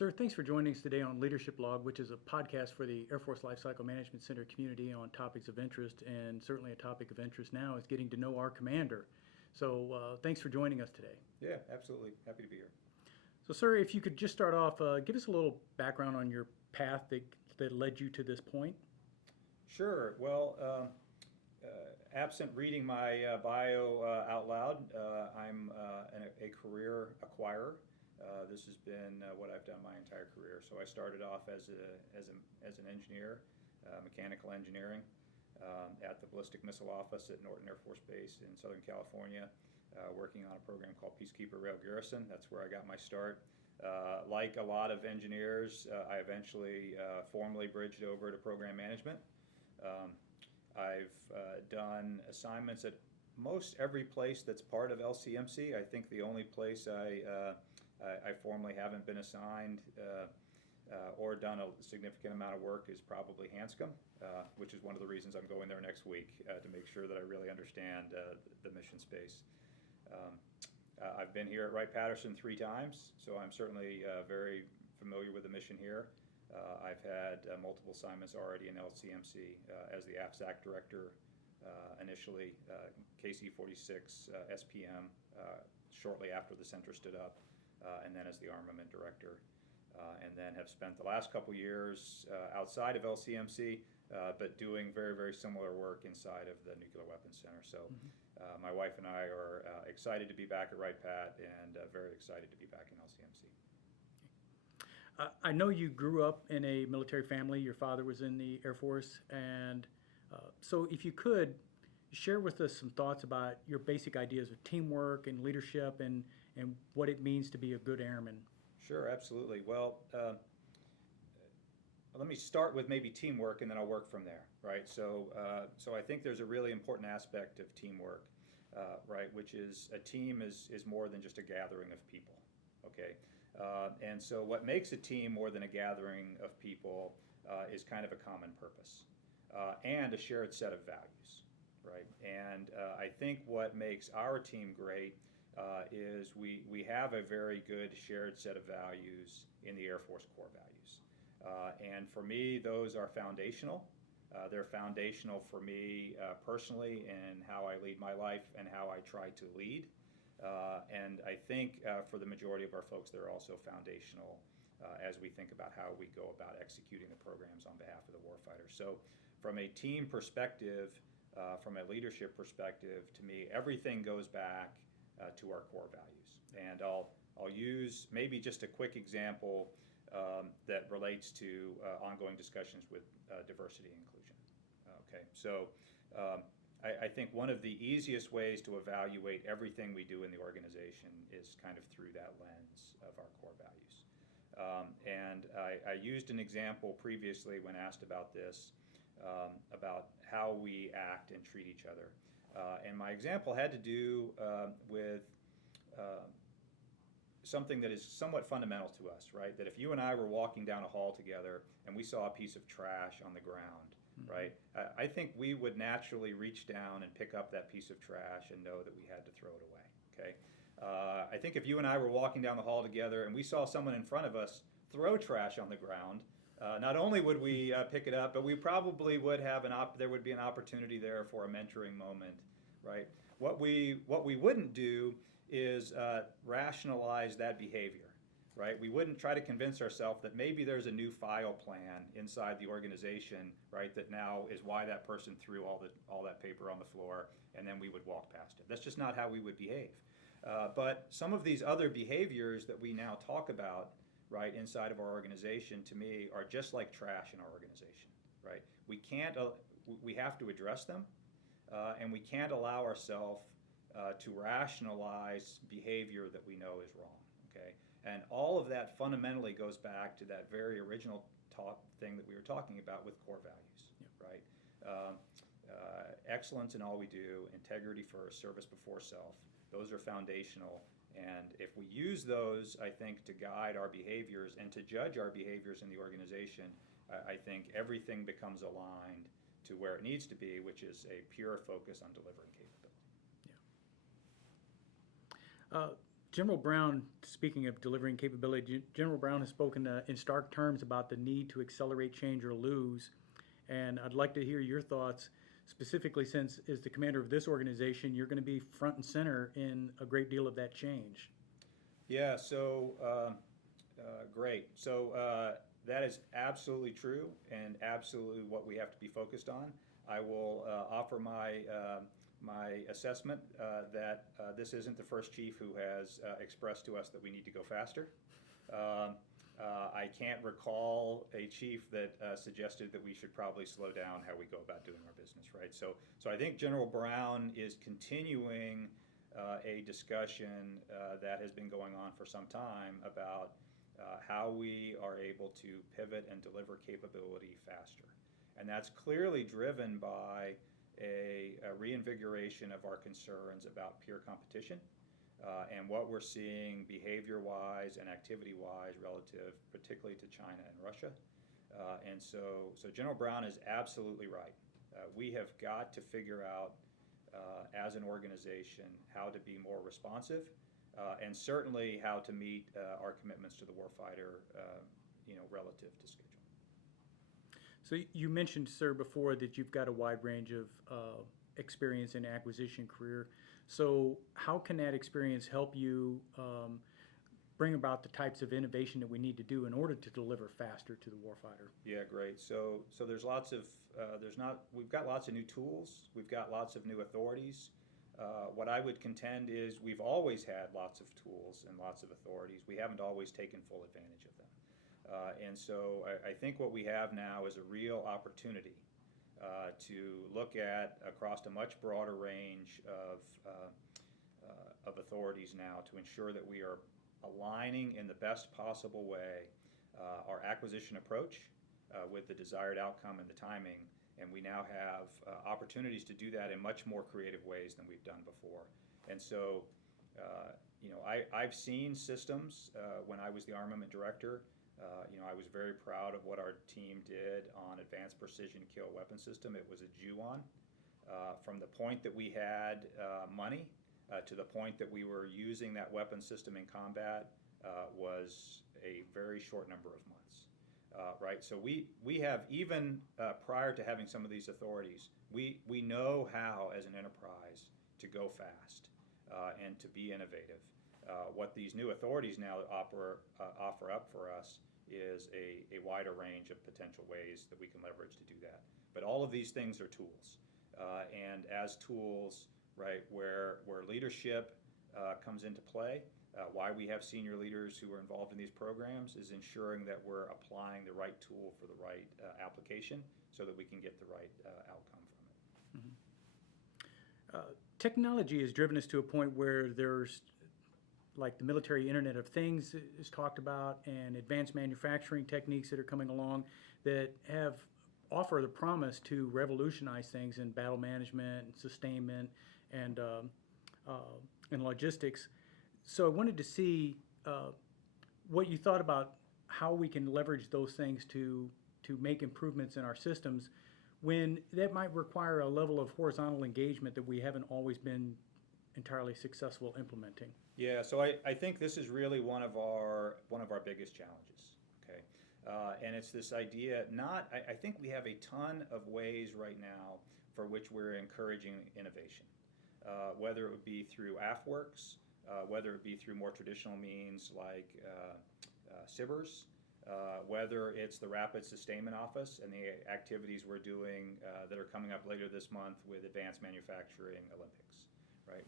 Sir, thanks for joining us today on Leadership Log, which is a podcast for the Air Force Lifecycle Management Center community on topics of interest, and certainly a topic of interest now is getting to know our commander. So thanks for joining us today. Yeah, absolutely. Happy to be here. So, sir, if you could just start off, give us a little background on your path that led you to this point. Sure. Well, absent reading my bio out loud, I'm a career acquirer. This has been what I've done my entire career. So I started off as an engineer, mechanical engineering, at the Ballistic Missile Office at Norton Air Force Base in Southern California, working on a program called Peacekeeper Rail Garrison. That's where I got my start. Like a lot of engineers, I eventually formally bridged over to program management. I've done assignments at most every place that's part of LCMC. I think the only place I formally haven't been assigned or done a significant amount of work is probably Hanscom, which is one of the reasons I'm going there next week to make sure that I really understand the mission space. I've been here at Wright-Patterson 3 times, so I'm certainly very familiar with the mission here. I've had multiple assignments already in LCMC as the AFSAC director, initially KC-46 SPM, shortly after the center stood up, and then as the armament director, and then have spent the last couple years outside of LCMC, but doing very, very similar work inside of the Nuclear Weapons Center. So my wife and I are excited to be back at Wright-Pat and very excited to be back in LCMC. I know you grew up in a military family. Your father was in the Air Force, and so if you could share with us some thoughts about your basic ideas of teamwork and leadership and what it means to be a good airman. Sure, absolutely. Well, let me start with maybe teamwork, and then I'll work from there, right? So I think there's a really important aspect of teamwork, right, which is a team is more than just a gathering of people, okay? And so what makes a team more than a gathering of people is kind of a common purpose and a shared set of values, right? And I think what makes our team great is we have a very good shared set of values in the Air Force core values. And for me, those are foundational. They're foundational for me personally in how I lead my life and how I try to lead. And I think for the majority of our folks, they're also foundational as we think about how we go about executing the programs on behalf of the warfighter. So from a team perspective, from a leadership perspective, to me, everything goes back to our core values. And I'll use maybe just a quick example that relates to ongoing discussions with diversity and inclusion. Okay, so I think one of the easiest ways to evaluate everything we do in the organization is kind of through that lens of our core values. And I used an example previously when asked about this, about how we act and treat each other. And my example had to do with something that is somewhat fundamental to us, right? That if you and I were walking down a hall together and we saw a piece of trash on the ground, right? I think we would naturally reach down and pick up that piece of trash and know that we had to throw it away, okay? I think if you and I were walking down the hall together and we saw someone in front of us throw trash on the ground, not only would we pick it up, but we probably would have there would be an opportunity there for a mentoring moment, right? What we wouldn't do is rationalize that behavior, right? We wouldn't try to convince ourselves that maybe there's a new file plan inside the organization, right, that now is why that person threw all that paper on the floor, and then we would walk past it. That's just not how we would behave. But some of these other behaviors that we now talk about, right, inside of our organization, to me, are just like trash in our organization, right? We have to address them, and we can't allow ourselves to rationalize behavior that we know is wrong, okay? And all of that fundamentally goes back to that very original thing that we were talking about with core values, yep. Right? Excellence in all we do, integrity first, service before self, those are foundational. And if we use those, I think, to guide our behaviors and to judge our behaviors in the organization, I think everything becomes aligned to where it needs to be, which is a pure focus on delivering capability. Yeah. General Brown, speaking of delivering capability, General Brown has spoken in stark terms about the need to accelerate change or lose. And I'd like to hear your thoughts, specifically since as the commander of this organization, you're going to be front and center in a great deal of that change. Yeah, so great. So that is absolutely true and absolutely what we have to be focused on. I will offer my assessment that this isn't the first chief who has expressed to us that we need to go faster. I can't recall a chief that suggested that we should probably slow down how we go about doing our business, right? So I think General Brown is continuing a discussion that has been going on for some time about how we are able to pivot and deliver capability faster. And that's clearly driven by a reinvigoration of our concerns about peer competition and what we're seeing behavior-wise and activity-wise relative particularly to China and Russia. And so General Brown is absolutely right. We have got to figure out as an organization how to be more responsive and certainly how to meet our commitments to the warfighter relative to schedule. So you mentioned, sir, before that you've got a wide range of experience in acquisition career. So how can that experience help you bring about the types of innovation that we need to do in order to deliver faster to the warfighter? Yeah, great. So there's lots of we've got lots of new tools. We've got lots of new authorities. What I would contend is we've always had lots of tools and lots of authorities. We haven't always taken full advantage of them. And so I think what we have now is a real opportunity to look at across a much broader range of authorities now to ensure that we are aligning in the best possible way our acquisition approach with the desired outcome and the timing. And we now have opportunities to do that in much more creative ways than we've done before. And so, I've seen systems when I was the armament director. I was very proud of what our team did on Advanced Precision Kill Weapon System. It was a Jew-on. From the point that we had money to the point that we were using that weapon system in combat was a very short number of months. Right, so we have, even prior to having some of these authorities, we know how as an enterprise to go fast and to be innovative. What these new authorities now offer up for us is a wider range of potential ways that we can leverage to do that. But all of these things are tools, and as tools, right, where leadership comes into play. Why we have senior leaders who are involved in these programs is ensuring that we're applying the right tool for the right application so that we can get the right outcome from it. Mm-hmm. Technology has driven us to a point where there's, like, the military Internet of Things is talked about, and advanced manufacturing techniques that are coming along that offer the promise to revolutionize things in battle management and sustainment and logistics. So I wanted to see what you thought about how we can leverage those things to make improvements in our systems when that might require a level of horizontal engagement that we haven't always been entirely successful implementing. Yeah, so I think this is really one of our biggest challenges. Okay, and it's this idea. I think we have a ton of ways right now for which we're encouraging innovation, whether it would be through AFWorks, whether it be through more traditional means like SIBRs, whether it's the Rapid Sustainment Office and the activities we're doing that are coming up later this month with Advanced Manufacturing Olympics. Right,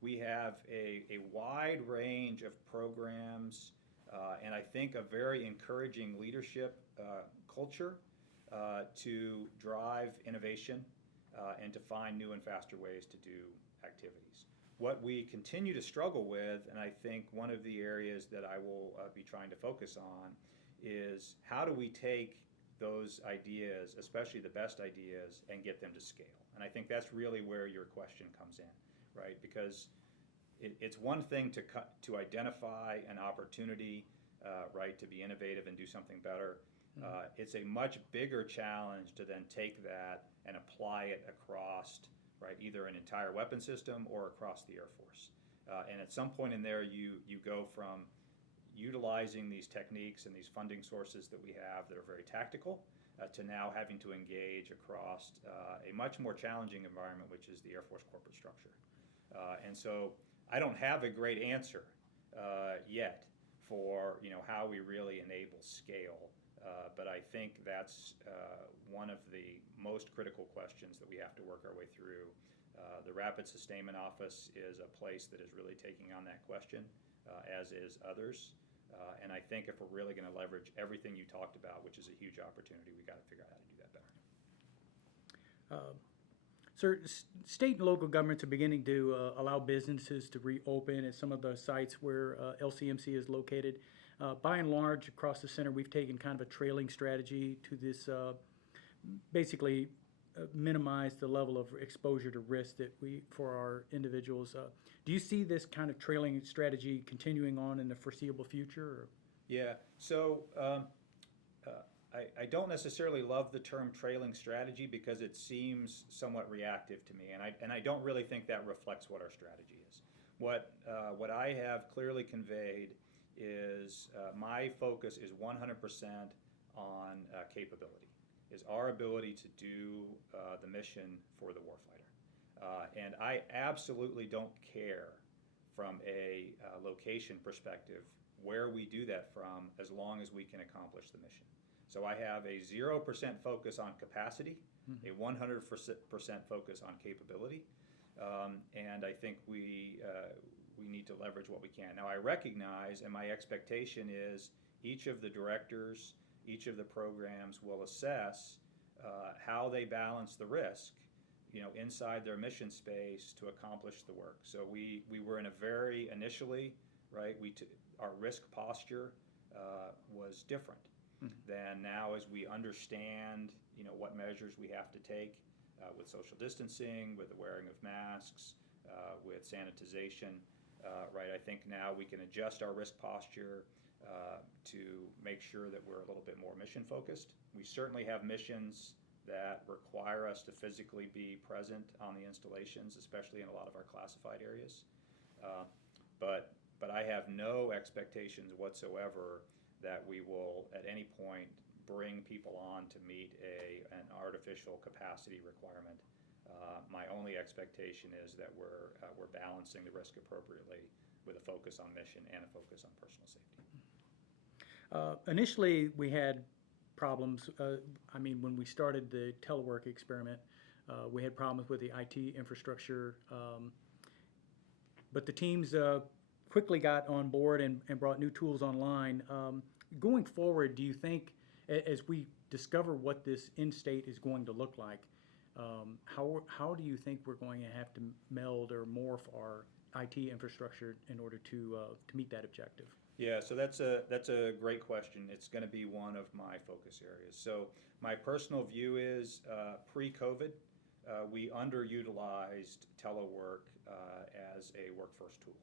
we have a wide range of programs and I think a very encouraging leadership culture to drive innovation and to find new and faster ways to do activities. What we continue to struggle with, and I think one of the areas that I will be trying to focus on, is how do we take those ideas, especially the best ideas, and get them to scale? And I think that's really where your question comes in, right? Because it's one thing to identify an opportunity, right, to be innovative and do something better. It's a much bigger challenge to then take that and apply it across, right, either an entire weapon system or across the Air Force. And at some point in there, you go from utilizing these techniques and these funding sources that we have that are very tactical to now having to engage across a much more challenging environment, which is the Air Force corporate structure. And so I don't have a great answer yet for how we really enable scale, but I think that's one of the most critical questions that we have to work our way through. The Rapid Sustainment Office is a place that is really taking on that question, as is others. And I think if we're really going to leverage everything you talked about, which is a huge opportunity, we got to figure out how to do that better. Sir, state and local governments are beginning to allow businesses to reopen at some of the sites where LCMC is located. By and large, across the center, we've taken kind of a trailing strategy to this, basically minimize the level of exposure to risk that for our individuals. Do you see this kind of trailing strategy continuing on in the foreseeable future? Or? Yeah, so I don't necessarily love the term trailing strategy because it seems somewhat reactive to me, and I don't really think that reflects what our strategy is. What I have clearly conveyed is my focus is 100% on capability, is our ability to do the mission for the warfighter. And I absolutely don't care from a location perspective where we do that from, as long as we can accomplish the mission. So I have a 0% focus on capacity, a 100% focus on capability, and I think we need to leverage what we can. Now I recognize, and my expectation is, each of the directors, each of the programs will assess how they balance the risk, inside their mission space to accomplish the work. So we were in a very initially, right? Our risk posture was different than now, as we understand, what measures we have to take with social distancing, with the wearing of masks, with sanitization, right? I think now we can adjust our risk posture to make sure that we're a little bit more mission focused. We certainly have missions that require us to physically be present on the installations, especially in a lot of our classified areas. But I have no expectations whatsoever that we will at any point bring people on to meet an artificial capacity requirement. My only expectation is that we're balancing the risk appropriately with a focus on mission and a focus on personal safety. Initially, we had problems. When we started the telework experiment, we had problems with the IT infrastructure, but the teams quickly got on board and brought new tools online. Going forward, do you think, as we discover what this end state is going to look like, how do you think we're going to have to meld or morph our IT infrastructure in order to meet that objective? Yeah, so that's a great question. It's going to be one of my focus areas. So my personal view is, pre-COVID, we underutilized telework as a workforce tool.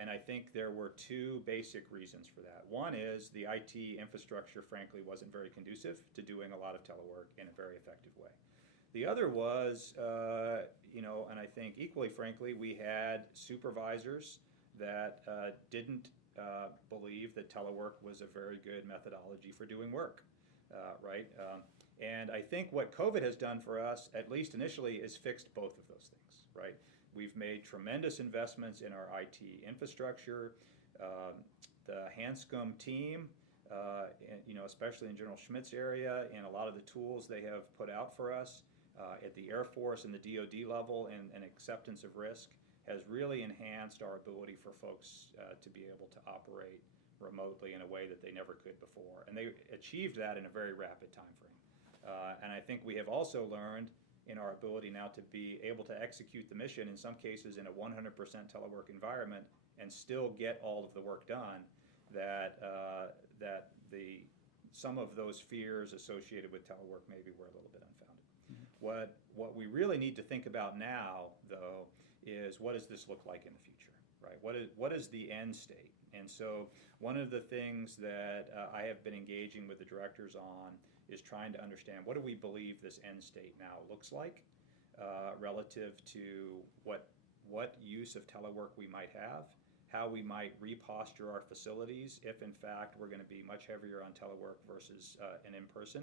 And I think there were two basic reasons for that. One is the IT infrastructure, frankly, wasn't very conducive to doing a lot of telework in a very effective way. The other was, and I think equally frankly, we had supervisors that didn't believe that telework was a very good methodology for doing work, right? And I think what COVID has done for us, at least initially, is fixed both of those things, right? We've made tremendous investments in our IT infrastructure. The Hanscom team, especially in General Schmidt's area, and a lot of the tools they have put out for us at the Air Force and the DoD level and acceptance of risk has really enhanced our ability for folks to be able to operate remotely in a way that they never could before. And they achieved that in a very rapid time frame. And I think we have also learned in our ability now to be able to execute the mission, in some cases in a 100% telework environment, and still get all of the work done, that some of those fears associated with telework maybe were a little bit unfounded. Mm-hmm. What we really need to think about now, though, is what does this look like in the future, right? What is the end state? And so one of the things that I have been engaging with the directors on is trying to understand, what do we believe this end state now looks like relative to what what use of telework we might have, how we might reposture our facilities if in fact we're going to be much heavier on telework versus an in-person.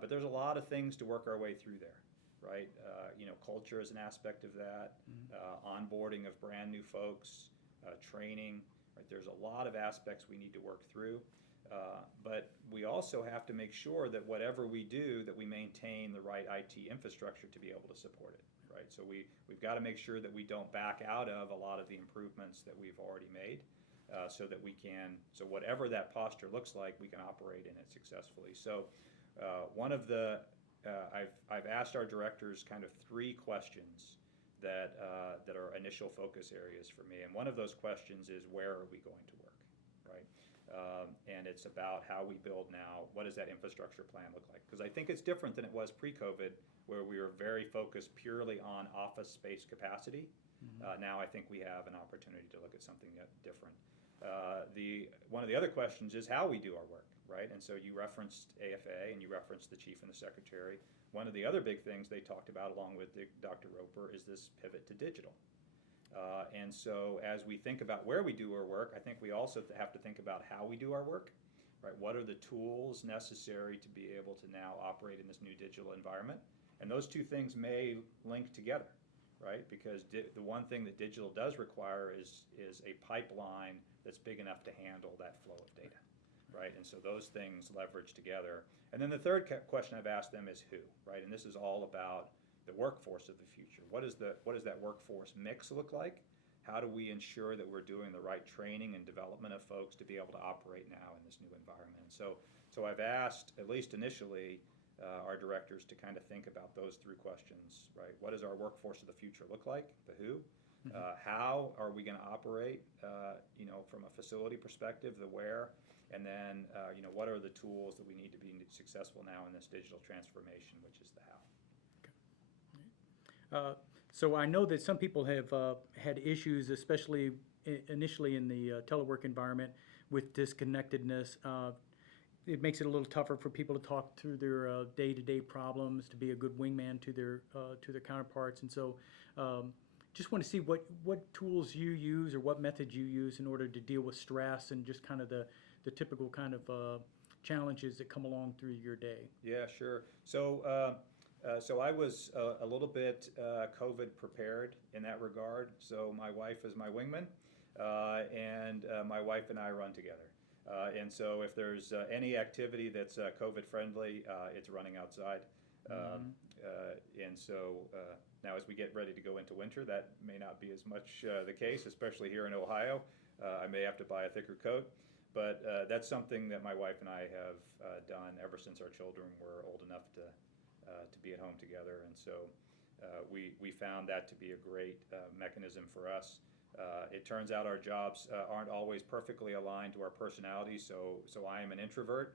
But there's a lot of things to work our way through there, right? Culture is an aspect of that, onboarding of brand new folks, training, right? There's a lot of aspects we need to work through. But we also have to make sure that whatever we do, that we maintain the right IT infrastructure to be able to support it, right? So we've got to make sure that we don't back out of a lot of the improvements that we've already made, so that we can, so whatever that posture looks like, we can operate in it successfully. So one of the, I've asked our directors kind of 3 questions that are initial focus areas for me. And one of those questions is, where are we going to work, right? And it's about how we build now. What does that infrastructure plan look like? Because I think it's different than it was pre-COVID, where we were very focused purely on office space capacity. Now I think we have an opportunity to look at something different. One of the other questions is how we do our work, right? And so you referenced AFA and you referenced the chief and the secretary. One of the other big things they talked about, along with Dr. Roper, is this pivot to digital. And so as we think about where we do our work, I think we also have to think about how we do our work, right? What are the tools necessary to be able to now operate in this new digital environment? And those 2 things may link together, right? Because the one thing that digital does require is a pipeline that's big enough to handle that flow of data, right? And so those things leverage together. And then the third question I've asked them is who, right? And this is all about the workforce of the future. What does that workforce mix look like? How do we ensure that we're doing the right training and development of folks to be able to operate now in this new environment? And so I've asked, at least initially, our directors to kind of think about those 3 questions, right? What does our workforce of the future look like? The who. How are we going to operate, from a facility perspective, the where, and then, what are the tools that we need to be successful now in this digital transformation, which is the how. So I know that some people have had issues, especially initially in the telework environment, with disconnectedness. It makes it a little tougher for people to talk through their day-to-day problems, to be a good wingman to their counterparts. And so just want to see what tools you use or what methods you use in order to deal with stress and just kind of the typical kind of challenges that come along through your day. Yeah, sure. So I was a little bit COVID prepared in that regard. So my wife is my wingman, and my wife and I run together. And so if there's any activity that's COVID friendly, it's running outside. And so now as we get ready to go into winter, that may not be as much the case, especially here in Ohio. I may have to buy a thicker coat. But that's something that my wife and I have done ever since our children were old enough to be at home together, and so we found that to be a great mechanism for us. It turns out our jobs aren't always perfectly aligned to our personalities, so I am an introvert,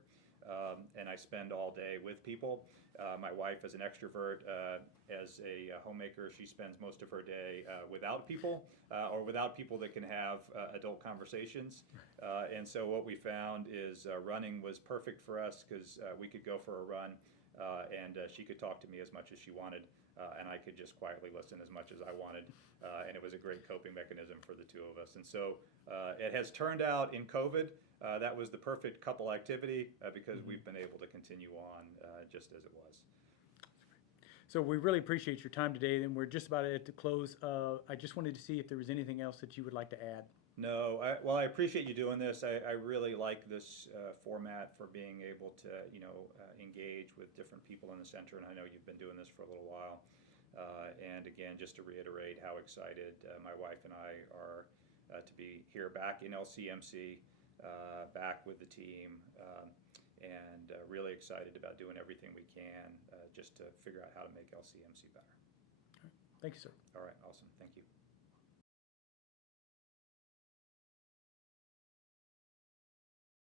and I spend all day with people. My wife is an extrovert. As a homemaker, she spends most of her day without people, or without people that can have adult conversations. And so what we found is running was perfect for us because we could go for a run, and she could talk to me as much as she wanted, and I could just quietly listen as much as I wanted. And it was a great coping mechanism for the 2 of us. And so it has turned out in COVID, that was the perfect couple activity because we've been able to continue on just as it was. So we really appreciate your time today, and we're just about at the close. I just wanted to see if there was anything else that you would like to add. No, I appreciate you doing this. I really like this format for being able to, engage with different people in the center, and I know you've been doing this for a little while. And again, just to reiterate how excited my wife and I are to be here back in LCMC, back with the team, and really excited about doing everything we can just to figure out how to make LCMC better. All right. Thank you, sir. All right, awesome. Thank you.